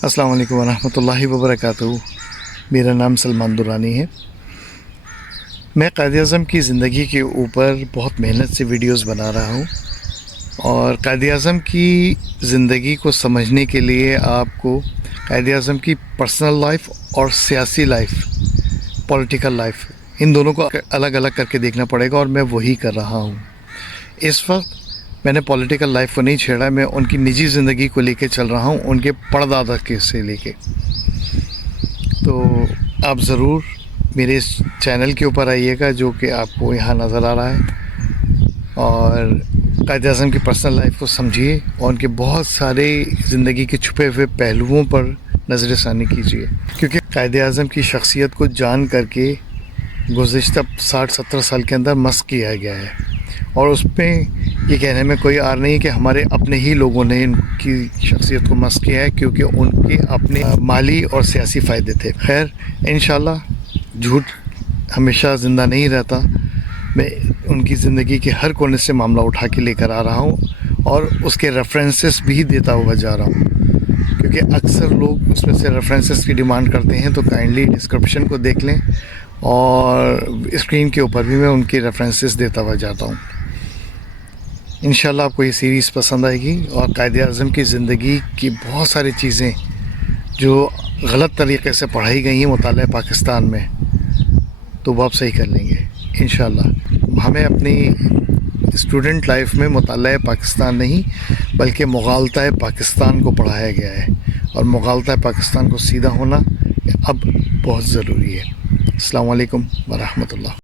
अस्सलाम वालेकुम वरहमतुल्लाहि वबरकातुहू। मेरा नाम सलमान दुरानी है। मैं कायद-ए-आज़म की ज़िंदगी के ऊपर बहुत मेहनत से वीडियोस बना रहा हूँ और कायद-ए-आज़म की ज़िंदगी को समझने के लिए आपको कायद-ए-आज़म की पर्सनल लाइफ और सियासी लाइफ, पॉलिटिकल लाइफ, इन दोनों को अलग अलग करके देखना पड़ेगा और मैं वही कर रहा हूँ। इस वक्त मैंने पॉलिटिकल लाइफ को नहीं छेड़ा, मैं उनकी निजी ज़िंदगी को लेके चल रहा हूँ, उनके परदादा के से लेके। तो आप ज़रूर मेरे इस चैनल के ऊपर आइएगा जो कि आपको यहाँ नज़र आ रहा है, और कायद-ए-आज़म की पर्सनल लाइफ को समझिए और उनके बहुत सारे ज़िंदगी के छुपे हुए पहलुओं पर नज़र षानी कीजिए, क्योंकि कायद-ए-आज़म की शख्सियत को जान करके गुज़िश्ता 60-70 साल के अंदर मस्क किया गया है, और उसमें ये कहने में कोई आर नहीं कि हमारे अपने ही लोगों ने इनकी शख्सियत को मस्क किया है, क्योंकि उनके अपने माली और सियासी फ़ायदे थे। खैर, इंशाल्लाह झूठ हमेशा ज़िंदा नहीं रहता। मैं उनकी ज़िंदगी के हर कोने से मामला उठा के लेकर आ रहा हूँ और उसके रेफरेंसेस भी देता हुआ जा रहा हूँ, क्योंकि अक्सर लोग उसमें से रेफरेंसेस की डिमांड करते हैं। तो काइंडली डिस्क्रिप्शन को देख लें और स्क्रीन के ऊपर भी मैं उनके रेफरेंसेस देता हुआ जाता हूँ। इंशाल्लाह आपको ये सीरीज़ पसंद आएगी और कायद-ए-आज़म की ज़िंदगी की बहुत सारी चीज़ें जो गलत तरीक़े से पढ़ाई गई हैं मुताले पाकिस्तान में, तो वो आप सही कर लेंगे इंशाल्लाह। हमें अपनी स्टूडेंट लाइफ में मुताले पाकिस्तान नहीं बल्कि मुग़ालता पाकिस्तान को पढ़ाया गया है, और मुग़ालता पाकिस्तान को सीधा होना अब बहुत ज़रूरी है। अस्सलाम वालेकुम वरहमतुल्लाह।